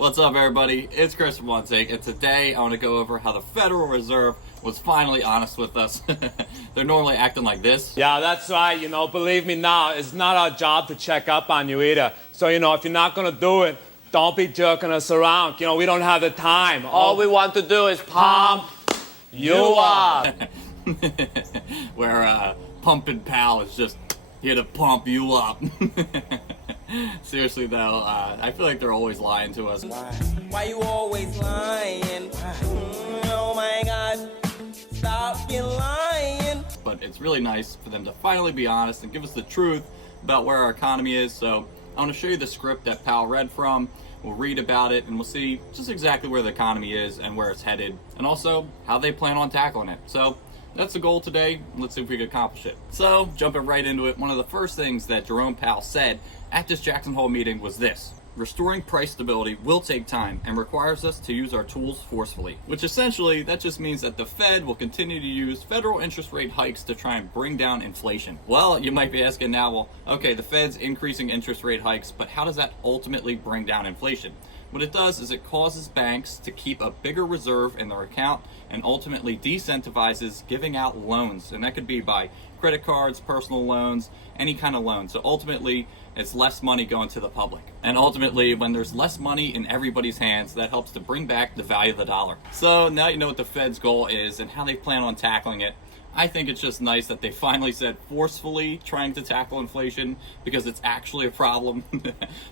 What's up, everybody? It's Chris from Take, and today I want to go over how the Federal Reserve was finally honest with us. They're normally acting like this. Yeah, that's right. Believe me now, it's not our job to check up on you either. So, if you're not going to do it, don't be jerking us around. We don't have the time. All we want to do is pump you up. Where pumping pal is just here to pump you up. Seriously though, I feel like they're always lying to us. Why you always lying? Oh my God, stop you lying. But it's really nice for them to finally be honest and give us the truth about where our economy is. So I want to show you the script that Powell read from. We'll read about it and we'll see just exactly where the economy is and where it's headed, and also how they plan on tackling it. So that's the goal today. Let's see if we can accomplish it. So jumping right into it, one of the first things that Jerome Powell said at this Jackson Hole meeting was this: restoring price stability will take time and requires us to use our tools forcefully. Which essentially, that just means that the Fed will continue to use federal interest rate hikes to try and bring down inflation. Well, you might be asking now, well, okay, the Fed's increasing interest rate hikes, but how does that ultimately bring down inflation? What it does is it causes banks to keep a bigger reserve in their account and ultimately decentivizes giving out loans. And that could be by credit cards, personal loans, any kind of loan. So ultimately, it's less money going to the public. And ultimately, when there's less money in everybody's hands, that helps to bring back the value of the dollar. So now you know what the Fed's goal is and how they plan on tackling it. I think it's just nice that they finally said forcefully trying to tackle inflation, because it's actually a problem.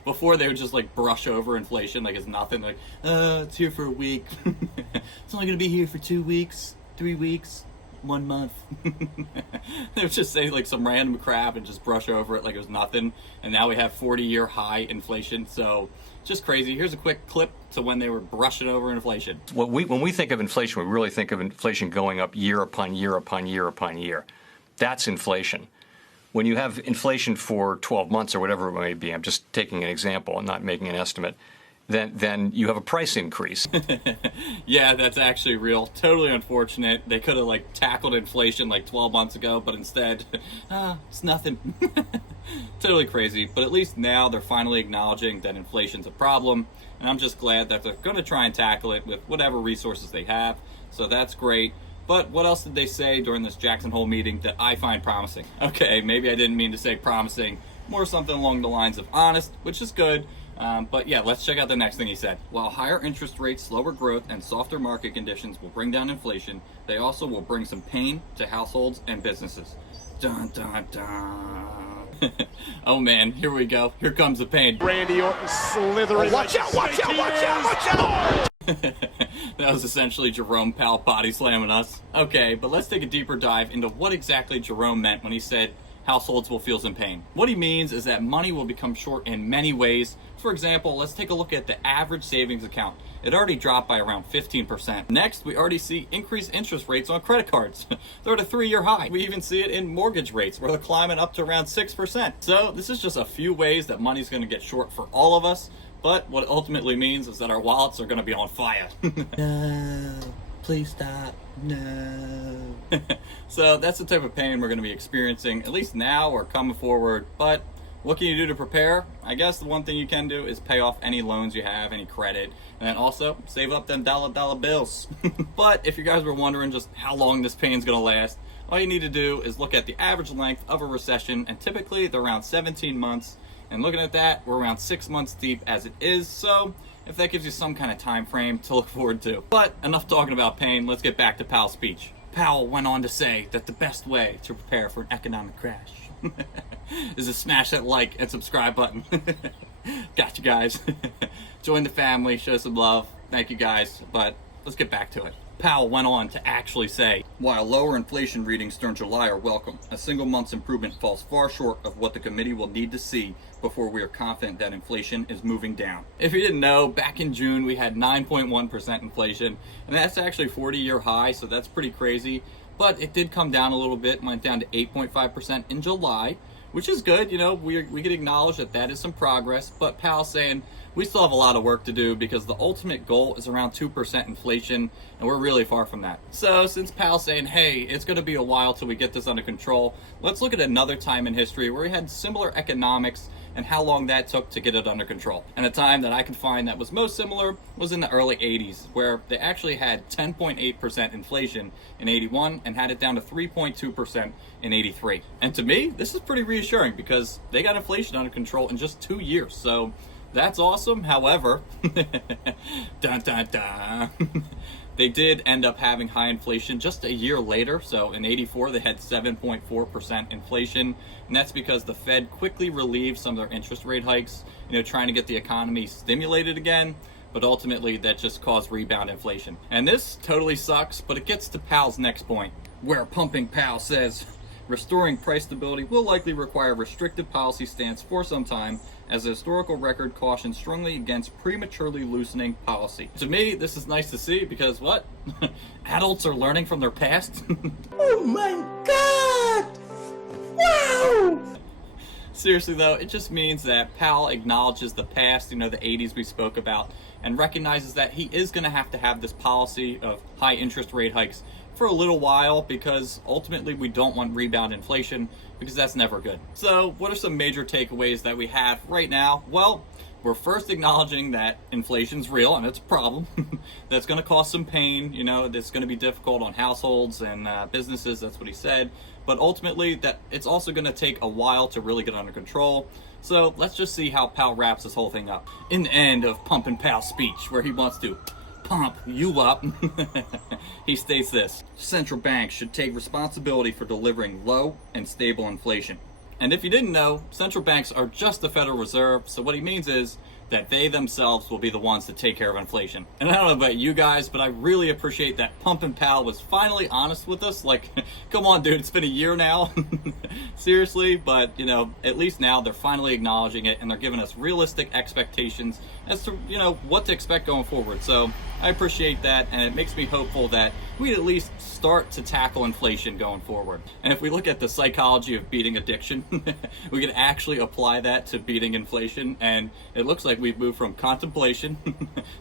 Before they would just like brush over inflation like it's nothing. Like, it's here for a week. It's only gonna be here for 2 weeks, 3 weeks, 1 month. They would just say like some random crap and just brush over it like it was nothing. And now we have 40-year high inflation. So just crazy. Here's a quick clip to when they were brushing over inflation. When we think of inflation, we really think of inflation going up year upon year upon year upon year. That's inflation. When you have inflation for 12 months or whatever it may be, I'm just taking an example and not making an estimate, then you have a price increase. Yeah, that's actually real. Totally unfortunate. They could have like tackled inflation like 12 months ago, but instead, it's nothing. Totally crazy. But at least now they're finally acknowledging that inflation's a problem, and I'm just glad that they're going to try and tackle it with whatever resources they have. So that's great. But what else did they say during this Jackson Hole meeting that I find promising? Okay, maybe I didn't mean to say promising, more something along the lines of honest, which is good. But yeah, let's check out the next thing he said. While higher interest rates, slower growth, and softer market conditions will bring down inflation, they also will bring some pain to households and businesses. Dun, dun, dun. Oh man, here we go. Here comes the pain. Randy Orton slithering. Watch out, watch out, watch out, watch out! That was essentially Jerome Powell body slamming us. Okay, but let's take a deeper dive into what exactly Jerome meant when he said households will feel some pain. What he means is that money will become short in many ways. For example, let's take a look at the average savings account. It already dropped by around 15%. Next, we already see increased interest rates on credit cards. They're at a 3-year high. We even see it in mortgage rates, where they're climbing up to around 6%. So this is just a few ways that money's going to get short for all of us. But what it ultimately means is that our wallets are going to be on fire. No, please stop. No. So that's the type of pain we're going to be experiencing, at least now or coming forward. But what can you do to prepare? I guess the one thing you can do is pay off any loans you have, any credit, and then also save up them dollar bills. But if you guys were wondering just how long this pain's going to last, all you need to do is look at the average length of a recession, and typically they're around 17 months. And looking at that, we're around 6 months deep as it is, so if that gives you some kind of time frame to look forward to. But enough talking about pain, let's get back to Powell's speech. Powell went on to say that the best way to prepare for an economic crash is to smash that like and subscribe button. Got you guys. Join the family, show some love. Thank you guys, but let's get back to it. Powell went on to actually say, while lower inflation readings during July are welcome, a single month's improvement falls far short of what the committee will need to see before we are confident that inflation is moving down. If you didn't know, back in June we had 9.1% inflation, and that's actually a 40-year high, so that's pretty crazy. But it did come down a little bit, went down to 8.5% in July, which is good. We could acknowledge that that is some progress, but Powell's saying we still have a lot of work to do because the ultimate goal is around 2% inflation, and we're really far from that. So since Powell's saying, hey, it's going to be a while till we get this under control, let's look at another time in history where we had similar economics and how long that took to get it under control. And a time that I could find that was most similar was in the early 80s, where they actually had 10.8% inflation in 81 and had it down to 3.2% in 83. And to me, this is pretty reassuring because they got inflation under control in just 2 years. So that's awesome. However, dun, dun, dun. They did end up having high inflation just a year later. So in 84, they had 7.4% inflation. And that's because the Fed quickly relieved some of their interest rate hikes, trying to get the economy stimulated again. But ultimately, that just caused rebound inflation. And this totally sucks, but it gets to Powell's next point, where Pumping Powell says, restoring price stability will likely require a restrictive policy stance for some time, as the historical record cautions strongly against prematurely loosening policy. To me, this is nice to see because what? Adults are learning from their past? Oh my god! Wow! Seriously though, it just means that Powell acknowledges the past, the 80s we spoke about, and recognizes that he is going to have this policy of high interest rate hikes for a little while, because ultimately we don't want rebound inflation, because that's never good. So what are some major takeaways that we have right now? Well, we're first acknowledging that inflation's real and it's a problem. That's going to cause some pain, that's going to be difficult on households and businesses. That's what he said. But ultimately, that it's also going to take a while to really get under control. So let's just see how Powell wraps this whole thing up. In the end of Pumpin' Powell's speech, where he wants to pump you up, he states this: central banks should take responsibility for delivering low and stable inflation. And if you didn't know, central banks are just the Federal Reserve, so what he means is that they themselves will be the ones to take care of inflation. And I don't know about you guys, but I really appreciate that Pumpin' Powell was finally honest with us. Like, come on, dude, it's been a year now. Seriously, but, at least now they're finally acknowledging it, and they're giving us realistic expectations as to, what to expect going forward. So I appreciate that, and it makes me hopeful that we at least start to tackle inflation going forward. And if we look at the psychology of beating addiction, we can actually apply that to beating inflation, and it looks like we've moved from contemplation,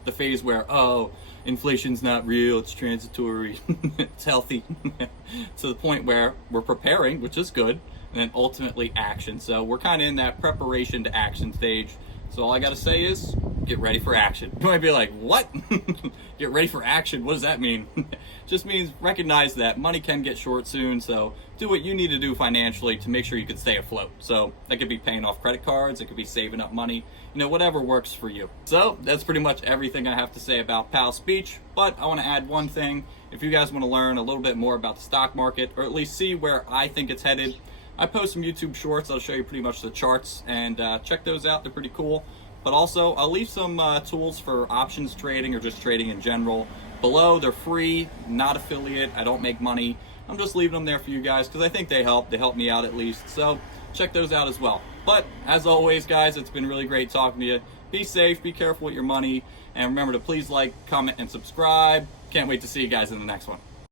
the phase where, inflation's not real, it's transitory, it's healthy, to the point where we're preparing, which is good, and then ultimately action. So we're kind of in that preparation to action stage. So all I gotta say is, get ready for action. You might be like, what? Get ready for action? What does that mean? Just means recognize that money can get short soon, so do what you need to do financially to make sure you can stay afloat. So that could be paying off credit cards, it could be saving up money, whatever works for you. So that's pretty much everything I have to say about Powell's speech, but I want to add one thing. If you guys want to learn a little bit more about the stock market, or at least see where I think it's headed, I post some YouTube shorts that'll show you pretty much the charts, and check those out, they're pretty cool. But also, I'll leave some tools for options trading or just trading in general below. They're free, not affiliate, I don't make money. I'm just leaving them there for you guys because I think they help me out at least. So check those out as well. But as always, guys, it's been really great talking to you. Be safe, be careful with your money, and remember to please like, comment, and subscribe. Can't wait to see you guys in the next one.